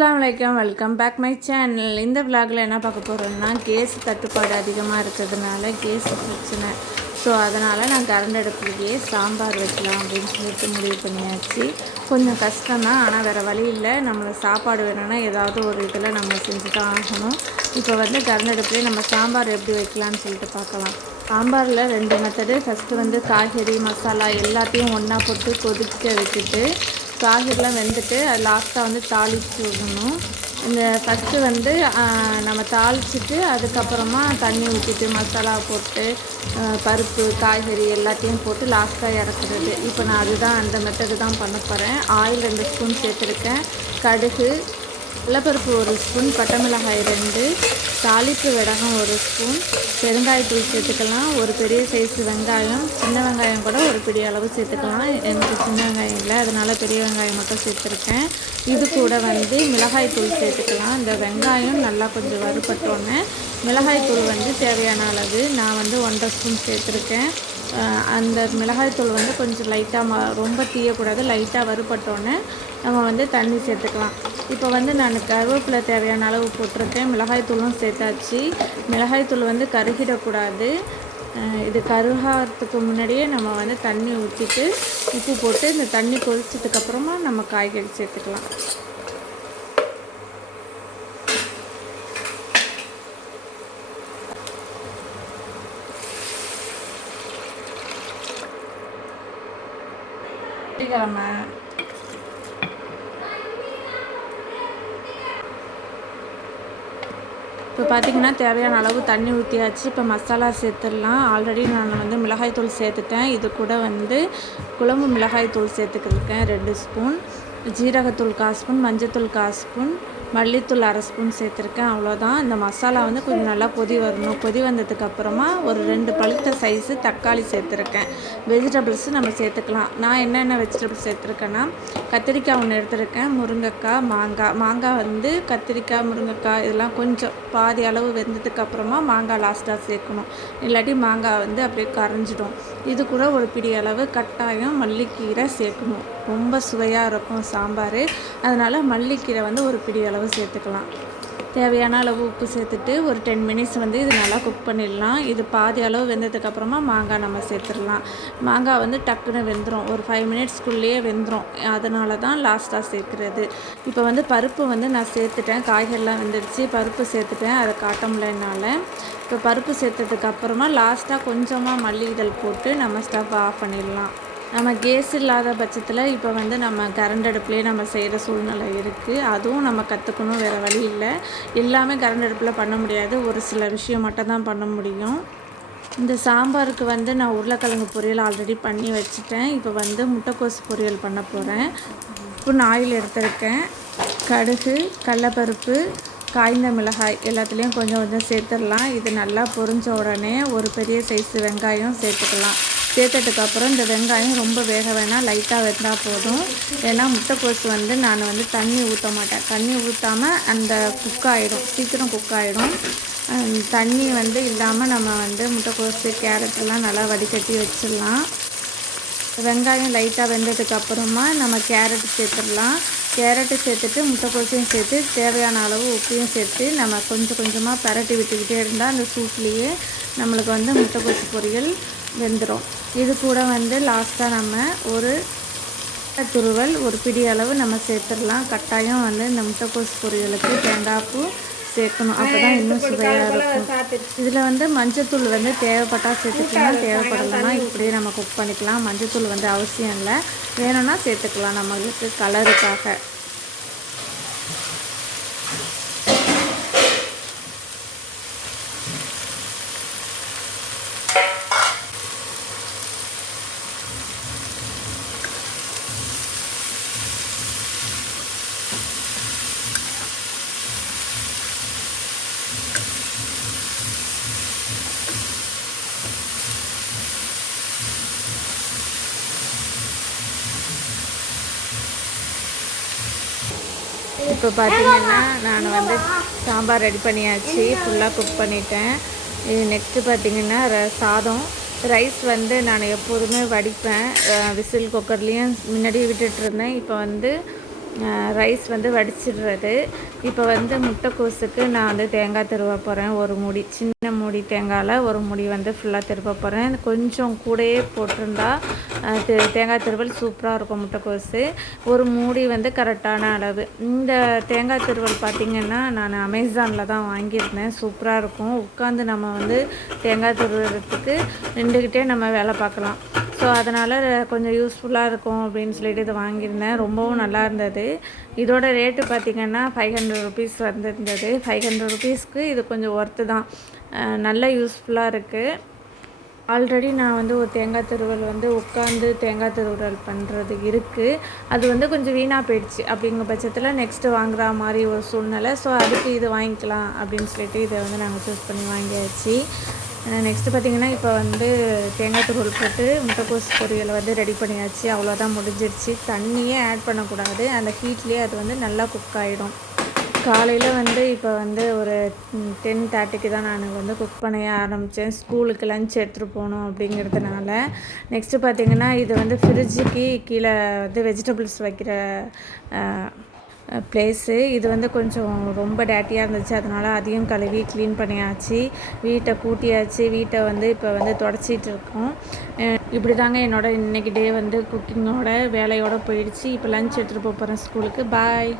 அஸ்ஸலாமு அலைக்கும், welcome back my channel. இந்த விலாகில் என்ன பார்க்க போகிறோன்னா, கேஸ் தட்டுப்பாடு அதிகமாக இருக்கிறதுனால கேஸ் பிரச்சனை. ஸோ அதனால் நான் கரண்ட் அடுப்புலேயே சாம்பார் வைக்கலாம் அப்படின்னு சொல்லிட்டு முடிவு பண்ணியாச்சு. கொஞ்சம் கஷ்டம்தான், ஆனால் வேறு வழி இல்லை. நம்மளுக்கு சாப்பாடு வேணும்னா ஏதாவது ஒரு இதில் நம்ம செஞ்சு தான் ஆகணும். இப்போ கரண்ட் அடுப்புலேயே நம்ம சாம்பார் எப்படி வைக்கலான்னு சொல்லிட்டு பார்க்கலாம். சாம்பாரில் 2 மெத்தடு. ஃபஸ்ட்டு காய்கறி மசாலா எல்லாத்தையும் ஒன்றா போட்டு கொதிக்க வச்சுட்டு காய்கறிலாம் வெந்துட்டு அது லாஸ்ட்டாக தாளித்து விடணும். இந்த ஃபஸ்ட்டு நம்ம தாளிச்சிட்டு அதுக்கப்புறமா தண்ணி ஊற்றிட்டு மசாலா போட்டு பருப்பு காய்கறி எல்லாத்தையும் போட்டு லாஸ்ட்டாக இறக்குறது. இப்போ நான் அந்த மெத்தடு தான் பண்ண போகிறேன். ஆயில் 2 ஸ்பூன் சேர்த்துருக்கேன். கடுகு, வெள்ளைப்பருப்பு 1 ஸ்பூன், பட்டை மிளகாய் 2, தாளிப்பு வடகம் 1 ஸ்பூன், பெருங்காயத்தூள் சேர்த்துக்கலாம். ஒரு பெரிய சைஸு வெங்காயம், சின்ன வெங்காயம் கூட ஒரு பெரிய அளவு சேர்த்துக்கலாம். எனக்கு சின்ன வெங்காயம் இல்லை, அதனால் பெரிய வெங்காயம் மட்டும் சேர்த்துருக்கேன். இது கூட மிளகாய்த்தூள் சேர்த்துக்கலாம். இந்த வெங்காயம் நல்லா கொஞ்சம் வறுபட்டோன்னே மிளகாய்த்தூள் தேவையான அளவு நான் 1.5 ஸ்பூன் சேர்த்துருக்கேன். அந்த மிளகாய்த்தூள் கொஞ்சம் லைட்டாக ரொம்ப தீயக்கூடாது. லைட்டாக வறுபட்டோன்னே நம்ம தண்ணி சேர்த்துக்கலாம். இப்போ நான் கருவேப்பிலை தேவையான அளவு போட்டிருக்கேன். மிளகாய்த்தூளும் சேர்த்தாச்சு. மிளகாய்த்தூள் கருகிடக்கூடாது. இது கருகாகிறதுக்கு முன்னாடியே நம்ம தண்ணி ஊற்றிட்டு உப்பு போட்டு இந்த தண்ணி கொதிச்சதுக்கப்புறமா நம்ம காய்கறி சேர்த்துக்கலாம். கிழமை இப்போ பார்த்திங்கன்னா தேவையான அளவு தண்ணி ஊற்றியாச்சு. இப்போ மசாலா சேர்த்துடலாம். ஆல்ரெடி நான் மிளகாய்த்தூள் சேர்த்துட்டேன். இது கூட குழம்பு மிளகாய்த்தூள் சேர்த்துக்கிருக்கேன் 2 ஸ்பூன், ஜீரகத்தூள் 1/4 ஸ்பூன், மஞ்சத்தூள் 1/4 ஸ்பூன், மல்லித்தூள் 1/2 ஸ்பூன் சேர்த்துருக்கேன். அவ்வளோதான். இந்த மசாலா கொஞ்சம் நல்லா கொதி வரணும். கொதி வந்ததுக்கப்புறமா ஒரு 2 பழுத்த சைஸு தக்காளி சேர்த்துருக்கேன். வெஜிடபிள்ஸு நம்ம சேர்த்துக்கலாம். நான் என்னென்ன வெஜிடபிள்ஸ் சேர்த்துருக்கேன்னா, கத்திரிக்காய் 1 எடுத்துருக்கேன், முருங்கைக்காய், மாங்காய் கத்திரிக்காய் முருங்கைக்காய் இதெல்லாம் கொஞ்சம் பாதி அளவு வெந்ததுக்கப்புறமா மாங்காய் லாஸ்ட்டாக சேர்க்கணும். இல்லாட்டி மாங்காய் அப்படியே கரைஞ்சிடும். இது கூட ஒரு பிடி அளவு கட்டாயம் மல்லிக்கீரை சேர்க்கணும். ரொம்ப சுவையாக இருக்கும் சாம்பார். அதனால் மல்லிக்கீரை ஒரு பிடி அளவு சேர்த்துக்கலாம். தேவையான அளவு உப்பு சேர்த்துட்டு ஒரு 10 மினிட்ஸ் இது நல்லா குக் பண்ணிடலாம். இது பாதி அளவு வெந்ததுக்கப்புறமா மாங்காய் நம்ம சேர்த்துடலாம். மாங்காய் டக்குன்னு வெந்துடும். ஒரு 5 மினிட்ஸ்க்குள்ளேயே வெந்துடும். அதனால தான் லாஸ்ட்டாக சேர்க்குறது. இப்போ பருப்பு நான் சேர்த்துட்டேன். காய்கறிலாம் வெந்துடுச்சு. பருப்பு சேர்த்துட்டேன். அதை காட்ட முடியலனால இப்போ பருப்பு சேர்த்ததுக்கப்புறமா லாஸ்ட்டாக கொஞ்சமாக மல்லி இதழ் போட்டு நம்ம ஸ்டவ் ஆஃப் பண்ணிடலாம். நம்ம கேஸ் இல்லாத பட்சத்தில் இப்போ நம்ம கரண்ட் அடுப்புலேயே நம்ம செய்கிற சூழ்நிலை இருக்குது. அதுவும் நம்ம கற்றுக்கணும், வேறு வழி இல்லை. எல்லாமே கரண்ட் அடுப்பில் பண்ண முடியாது. ஒரு சில விஷயம் மட்டும் தான் பண்ண முடியும். இந்த சாம்பாருக்கு நான் உருளைக்கிழங்கு பொரியல் ஆல்ரெடி பண்ணி வச்சுட்டேன். இப்போ முட்டைக்கோஸ் பொரியல் பண்ண போகிறேன். இப்போ நான் ஆயில் எடுத்துருக்கேன். கடுகு, கடலைப்பருப்பு, காய்ந்த மிளகாய் எல்லாத்துலேயும் கொஞ்சம் கொஞ்சம் சேர்த்துடலாம். இது நல்லா பொரிஞ்ச உடனே ஒரு பெரிய சைஸு வெங்காயம் சேர்த்துக்கலாம். சேர்த்ததுக்கப்புறம் இந்த வெங்காயம் ரொம்ப வேக வேணாம், லைட்டாக வெந்தால் போதும். ஏன்னா முட்டைக்கோஸ் நான் தண்ணி ஊற்ற மாட்டேன். தண்ணி ஊற்றாமல் அந்த குக்காயிடும், சீக்கிரம் குக்காயிடும். தண்ணி இல்லாமல் நம்ம முட்டைக்கோஸு கேரட்டெல்லாம் நல்லா வடிகட்டி வச்சிடலாம். வெங்காயம் லைட்டாக வெந்ததுக்கப்புறமா நம்ம கேரட் சேர்த்துடலாம். கேரட்டு சேர்த்துட்டு முட்டைக்கோஸையும் சேர்த்து தேவையான அளவு உப்பையும் சேர்த்து நம்ம கொஞ்சம் கொஞ்சமாக பரட்டி விட்டுக்கிட்டே இருந்தால் அந்த சூட்லேயே நம்மளுக்கு முட்டைக்கோஸ் பொரியல் வெந்துடும். இது கூட லாஸ்ட்டாக நம்ம ஒரு துருவல் ஒரு பிடி அளவு நம்ம சேர்த்துடலாம். கட்டாயம் இந்த முட்டைக்கோஸ் பொரியலுக்கு தேங்காய் பூ சேர்க்கணும். அப்போ தான் இன்னும் சுவையாக இருக்கும். இதில் மஞ்சத்தூள் தேவைப்பட்டால் சேர்த்துக்கலாம், தேவைப்படலைன்னா இப்படியே நம்ம குக் பண்ணிக்கலாம். மஞ்சத்தூள் அவசியம் இல்லை, வேணும்னா சேர்த்துக்கலாம் நம்மளுக்கு கலருக்காக. இப்போ பார்த்திங்கன்னா நான் சாம்பார் ரெடி பண்ணியாச்சு, ஃபுல்லாக குக் பண்ணிட்டேன். இது நெக்ஸ்ட்டு பார்த்திங்கன்னா சாதம் ரைஸ் நான் எப்போதுமே வடிப்பேன். விசில் குக்கர்லேயும் முன்னாடியே விட்டுட்டுருந்தேன். இப்போ ரைஸ் வந்து வடிச்சிடுறது. இப்போ வந்து முட்டைக்கோஸுக்கு நான் வந்து தேங்காய் திருவ போகிறேன். ஒரு மூடி சின்ன மூடி தேங்காயில் ஒரு மூடி வந்து ஃபுல்லாக திருவ போகிறேன். கொஞ்சம் கூடயே போட்டிருந்தா தேங்காய் திருவல் சூப்பராக இருக்கும் முட்டைக்கோஸு. ஒரு மூடி வந்து கரெக்டான அளவு. இந்த தேங்காய் திருவல் பார்த்திங்கன்னா நான் அமேசானில் தான் வாங்கியிருந்தேன். சூப்பராக இருக்கும். உட்காந்து நம்ம வந்து தேங்காய் திருவுறதுக்கு நின்றுக்கிட்டே நம்ம வேலை பார்க்கலாம். ஸோ அதனால் கொஞ்சம் யூஸ்ஃபுல்லாக இருக்கும் அப்படின்னு சொல்லிட்டு இதை வாங்கியிருந்தேன். ரொம்பவும் நல்லா இருந்தது. இதோட ரேட்டு பார்த்திங்கன்னா 500 ருபீஸ் வந்துருந்தது. 500 ருபீஸ்க்கு இது கொஞ்சம் ஒர்த்து தான். நல்ல யூஸ்ஃபுல்லாக இருக்குது. ஆல்ரெடி நான் வந்து ஒரு தேங்காய் திருவல் வந்து உட்காந்து தேங்காய் திருவுறல் பண்ணுறது இருக்குது. அது வந்து கொஞ்சம் வீணாக போயிடுச்சு. அப்படிங்கிற பட்சத்தில் நெக்ஸ்ட்டு வாங்குற மாதிரி ஒரு சூழ்நிலை. ஸோ அதுக்கு இது வாங்கிக்கலாம் அப்படின்னு சொல்லிட்டு இதை வந்து நாங்கள் சூஸ் பண்ணி வாங்கியாச்சு. நெக்ஸ்ட்டு பார்த்திங்கன்னா இப்போ வந்து தேங்காய் துருவல் போட்டு முட்டைக்கோஸ் பொரியல் வந்து ரெடி பண்ணியாச்சு. அவ்வளோதான், முடிஞ்சிருச்சு. தண்ணியே ஆட் பண்ணக்கூடாது. அந்த ஹீட்லேயே அது வந்து நல்லா குக் ஆகிடும். காலையில் வந்து இப்போ வந்து ஒரு 10:30க்கு தான் நான் வந்து குக் பண்ண ஆரம்பித்தேன். ஸ்கூலுக்கு லஞ்ச் எடுத்துகிட்டு போகணும் அப்படிங்கிறதுனால. நெக்ஸ்ட்டு பார்த்திங்கன்னா இது வந்து ஃப்ரிட்ஜுக்கு கீழே வந்து வெஜிடபிள்ஸ் வைக்கிற ப்ளேஸு. இது வந்து கொஞ்சம் ரொம்ப டேட்டியாக இருந்துச்சு. அதனால் அதையும் கழுவி க்ளீன் பண்ணியாச்சு. வீட்டை கூட்டியாச்சு. வீட்டை வந்து இப்போ வந்து தொடச்சிட்டு இருக்கோம். இப்படி தாங்க என்னோட இன்றைக்கி டே வந்து குக்கிங்கோட வேலையோடு போயிடுச்சு. இப்போ லஞ்ச் எடுத்துகிட்டு போகிறேன் ஸ்கூலுக்கு. பாய்.